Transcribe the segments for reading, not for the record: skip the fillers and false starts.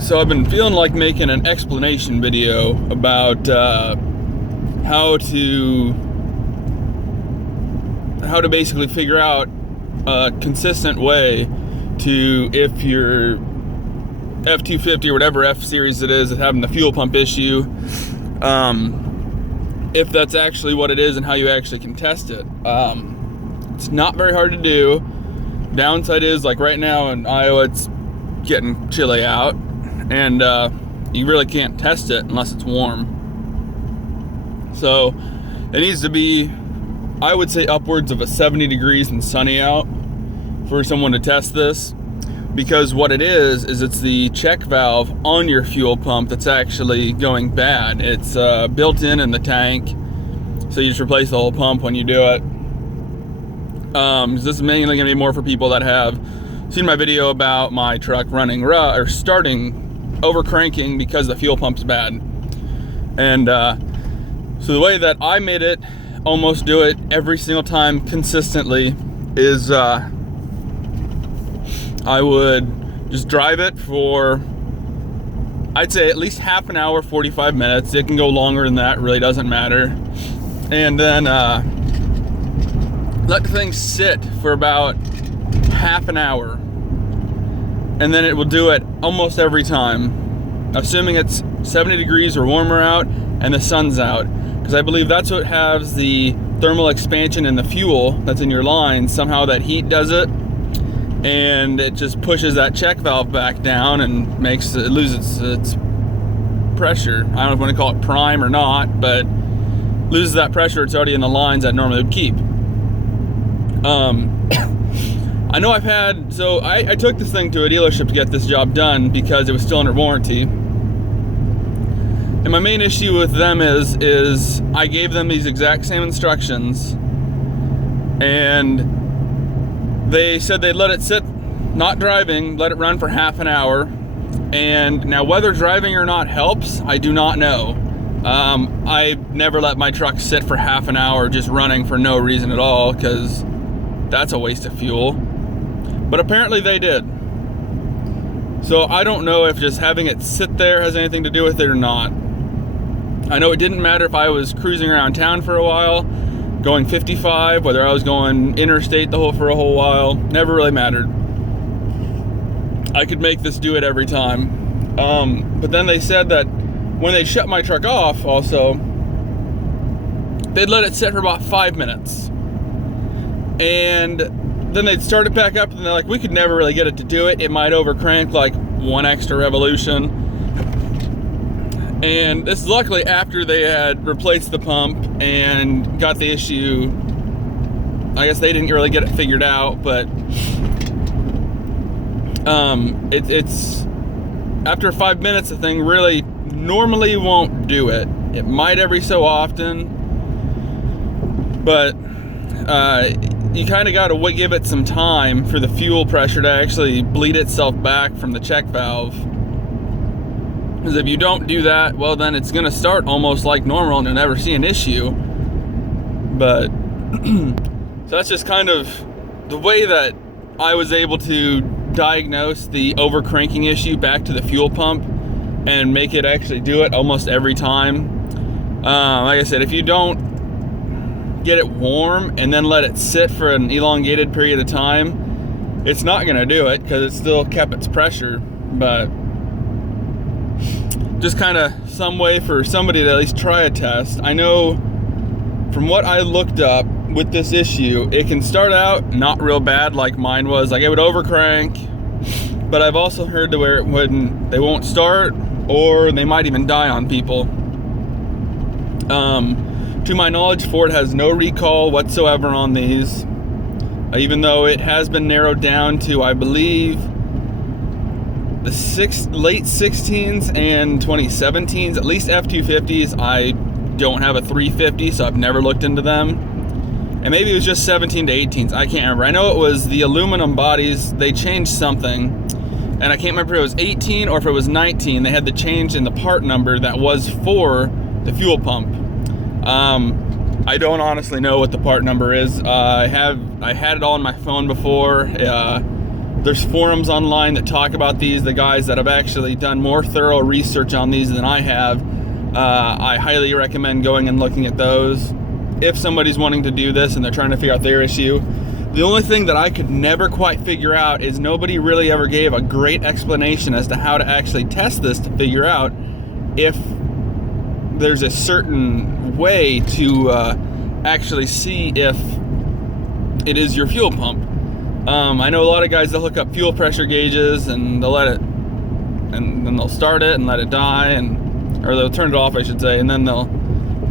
So I've been feeling like making an explanation video about how to basically figure out a consistent way to, if your F250 or whatever F series it is having the fuel pump issue, if that's actually what it is and how you actually can test it. It's not very hard to do. Downside is, like right now in Iowa, it's getting chilly out, and you really can't test it unless it's warm. So it needs to be, I would say, upwards of 70 degrees and sunny out for someone to test this, because what it is it's the check valve on your fuel pump that's actually going bad. It's built in the tank, so you just replace the whole pump when you do it. This is mainly going to be more for people that have seen my video about my truck running or starting overcranking because the fuel pump's bad. And so the way that I made it almost do it every single time consistently is I would just drive it for, I'd say, at least half an hour, 45 minutes. It can go longer than that, really doesn't matter. And then let the thing sit for about half an hour, and then it will do it almost every time, assuming it's 70 degrees or warmer out and the sun's out, because I believe that's what has the thermal expansion in the fuel that's in your line. Somehow that heat does it, and it just pushes that check valve back down and makes it lose its pressure. I don't know if you want to call it prime or not, but loses that pressure it's already in the lines that normally would keep. I know I took this thing to a dealership to get this job done because it was still under warranty. And my main issue with them is I gave them these exact same instructions, and they said they'd let it sit, not driving, let it run for half an hour. And now whether driving or not helps, I do not know. I never let my truck sit for half an hour just running for no reason at all, because that's a waste of fuel. But apparently they did. So I don't know if just having it sit there has anything to do with it or not. I know it didn't matter if I was cruising around town for a while, going 55, whether I was going interstate for a whole while, never really mattered. I could make this do it every time. But then they said that when they shut my truck off also, they'd let it sit for about 5 minutes. And then they'd start it back up, and they're like, we could never really get it to do it. It might overcrank like one extra revolution. And this is luckily after they had replaced the pump and got the issue. I guess they didn't really get it figured out, but it's after 5 minutes, the thing really normally won't do it. It might every so often, but you kind of got to give it some time for the fuel pressure to actually bleed itself back from the check valve. Because if you don't do that, well, then it's going to start almost like normal and you'll never see an issue. But so that's just kind of the way that I was able to diagnose the overcranking issue back to the fuel pump and make it actually do it almost every time. Like I said, if you don't get it warm and then let it sit for an elongated period of time, it's not going to do it because it still kept its pressure. But just kind of some way for somebody to at least try a test. I know from what I looked up with this issue, it can start out not real bad like mine was. Like it would overcrank, but I've also heard to where they won't start, or they might even die on people. To my knowledge, Ford has no recall whatsoever on these, even though it has been narrowed down to, I believe, the late 16s and 2017s, at least F250s. I don't have a 350, so I've never looked into them. And maybe it was just 17 to 18s. I can't remember. I know it was the aluminum bodies. They changed something, and I can't remember if it was 18 or if it was 19. They had the change in the part number that was for the fuel pump. I don't honestly know what the part number is. I had it all on my phone before. There's forums online that talk about these, the guys that have actually done more thorough research on these than I have. I highly recommend going and looking at those if somebody's wanting to do this and they're trying to figure out their issue. The only thing that I could never quite figure out is nobody really ever gave a great explanation as to how to actually test this to figure out if there's a certain way to actually see if it is your fuel pump. I know a lot of guys, they'll hook up fuel pressure gauges and they'll let it, and then they'll start it and let it die, or they'll turn it off, I should say, and then they'll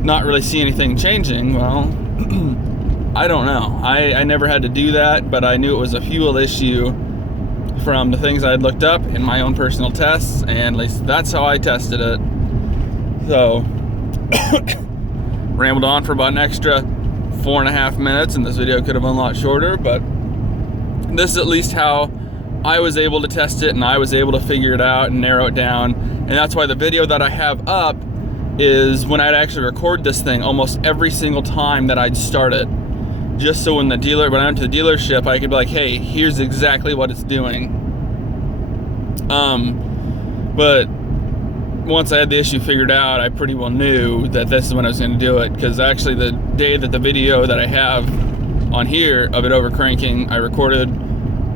not really see anything changing. Well, I don't know. I never had to do that, but I knew it was a fuel issue from the things I had looked up in my own personal tests, and at least that's how I tested it. So, rambled on for about an extra 4.5 minutes, and this video could have been a lot shorter, but this is at least how I was able to test it, and I was able to figure it out and narrow it down. And that's why the video that I have up is when I'd actually record this thing almost every single time that I'd start it, just so when I went to the dealership, I could be like, hey, here's exactly what it's doing. But once I had the issue figured out, I pretty well knew that this is when I was going to do it, because actually the day that the video that I have on here of it overcranking, I recorded.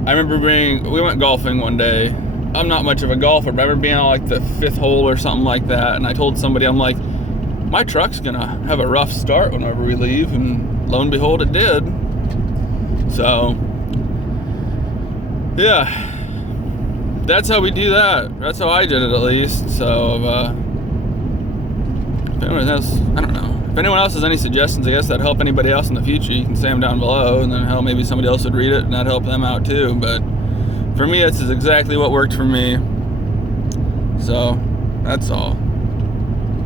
I remember we went golfing one day. I'm not much of a golfer, but I remember being on like the 5th hole or something like that, and I told somebody, I'm like, my truck's gonna have a rough start whenever we leave, and lo and behold, it did. So yeah, that's how we do that. That's how I did it, at least. So if anyone else, I don't know. If anyone else has any suggestions, I guess that'd help anybody else in the future, you can say them down below, and then hell, maybe somebody else would read it and that'd help them out too. But for me, this is exactly what worked for me. So that's all.